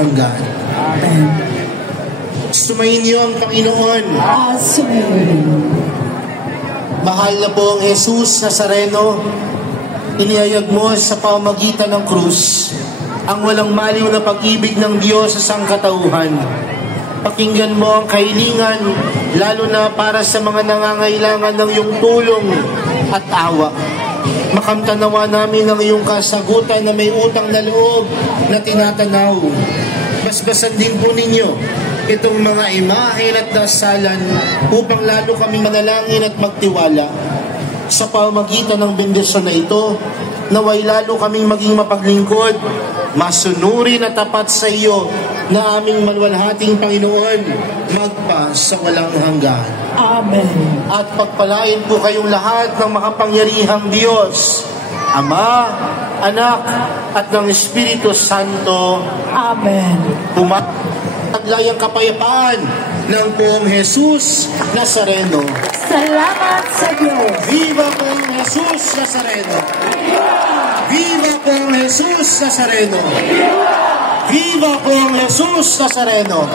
hanggan. Amen. Sumayin niyo ang Panginoon. Sumayin. Mahal na pong Jesus Nazareno, inihayag mo sa pamamagitan ng krus ang walang maliw na pag-ibig ng Diyos sa sangkatauhan. Pakinggan mo ang kahilingan, lalo na para sa mga nangangailangan ng iyong tulong at awa. Makamtanawa namin ang iyong kasagutan na may utang na loob na tinatanaw. Basbasan din po ninyo itong mga imahen at dasalan upang lalo kami manalangin at magtiwala. Sa pamamagitan ng bendisyon na ito, naway lalo kaming maging mapaglingkod, masunurin at tapat sa iyo na aming maluwalhating Panginoon, magpa sa walang hanggan. Amen. At pagpalain po kayong lahat ng makapangyarihang Diyos, Ama, Anak, at ng Espiritu Santo. Amen. Taglayang kapayapaan ng Poong Jesus Nazareno. Salamat sa Diyos. Viva Poong Jesus Nazareno! Viva Poong Jesus Nazareno! Viva Poong Jesus Nazareno!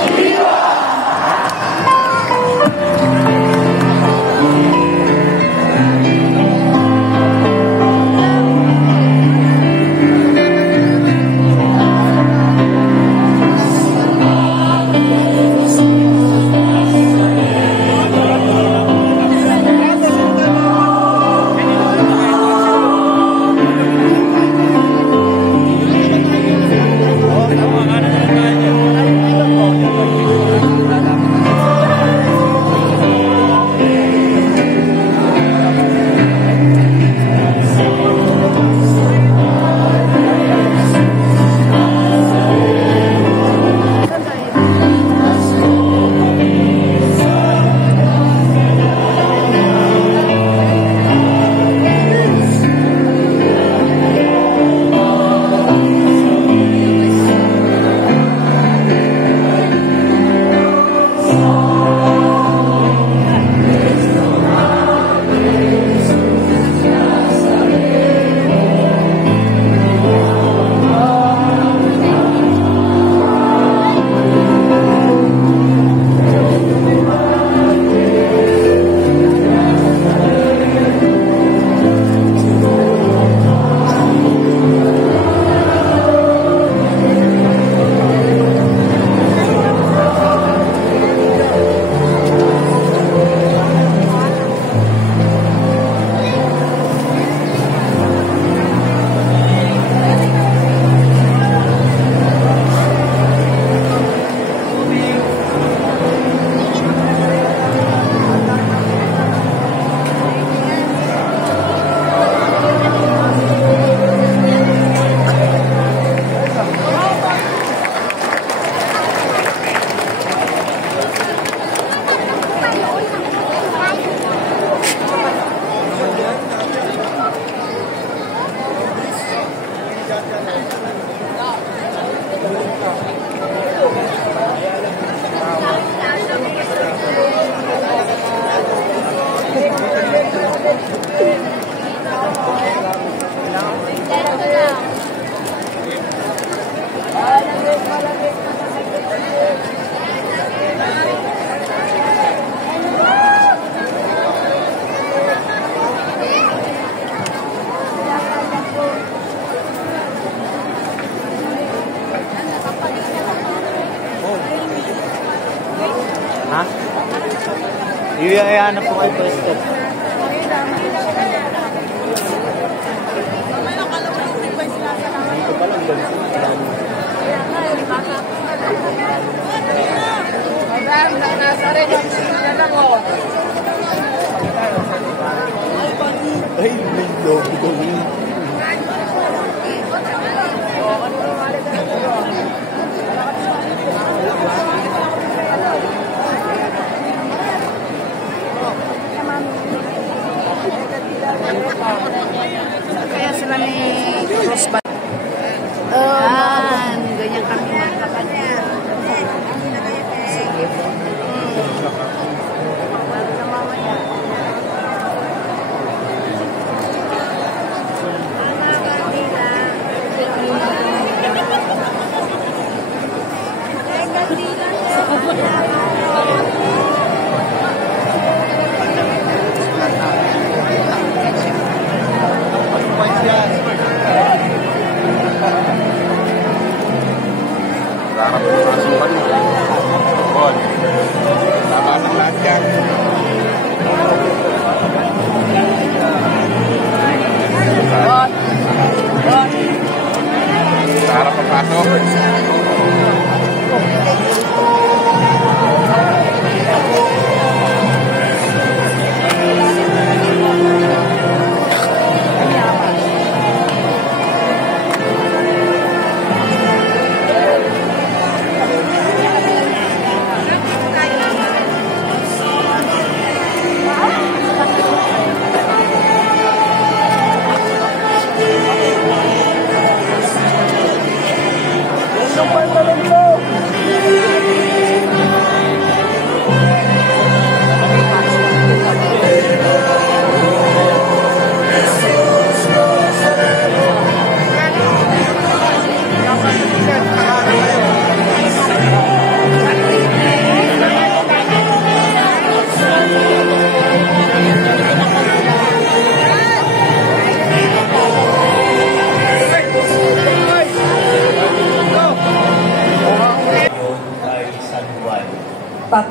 Ha? Iyayahan na po kayo pwesto. Ito pa lang doon. Ay, may lobo doon. Kaya sila ni Rosban. Yan, ganyan kami maglakad niya. Sige. Bago na mamaya.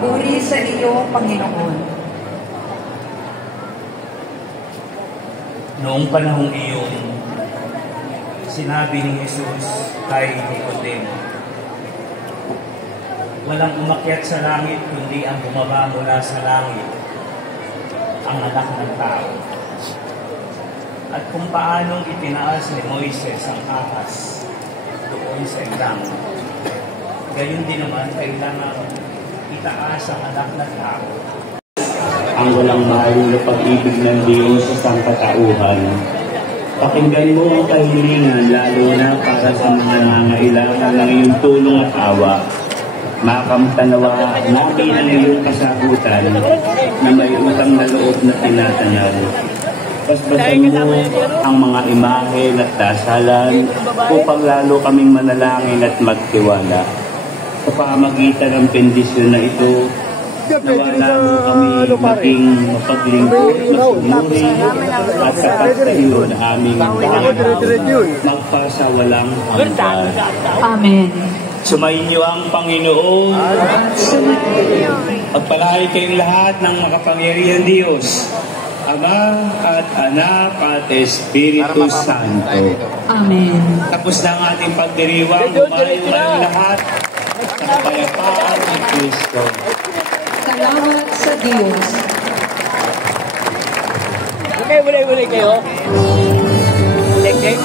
Papuri sa iyo, Panginoon. Noong panahong iyon, sinabi ni Jesus kay Nicodemo, walang umakyat sa langit kundi ang bumaba mula sa langit, ang anak ng tao. At kung paanong itinaas ni Moises ang ahas doon sa ilang, gayon din naman kailangan itaas ang anak ng tao. Ang walang mahal na pag-ibig ng Diyos sa sangkatauhan. Pakinggan mo ang kahilingan, lalo na para sa mga nangangailangan ng iyong tulong at awa. Makamtanawa namin ang iyong kasagutan na may utang na loob na tinatanaw. Pasbasan mo ang mga imahe at dasalan upang lalo kaming manalangin at magtiwala. Sa pamagitan ng bendisyon na ito, nawa namin kami maging mapaglingkod, masunuri at sapat sa iyo na aming magpasawalang hanggan. Amen. Sumainyo ang Panginoon. Pagpalain kayong lahat ng makapangyarihan Diyos, Ama at Anak at Espiritu Santo. Amen. Tapos na ang ating pagdiriwang, lumayo na lahat sa kapayapaan ni Kristo. Salamat sa Diyos. Okay, wala kayo. Check.